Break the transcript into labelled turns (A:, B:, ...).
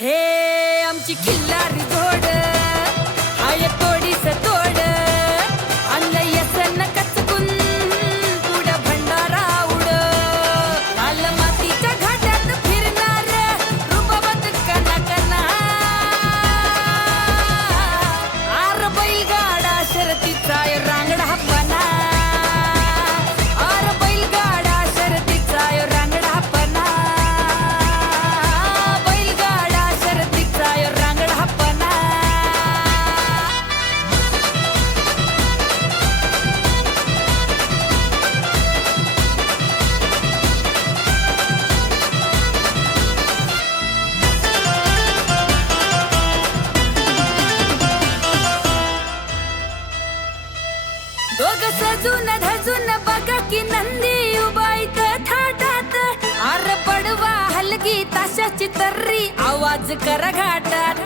A: हे आमची किल्लारी जोड. सजून धजून बघा की नंदी उबाईत थाटात. आर पडवा हलकी ताशाची तर्री आवाज कर घाटात.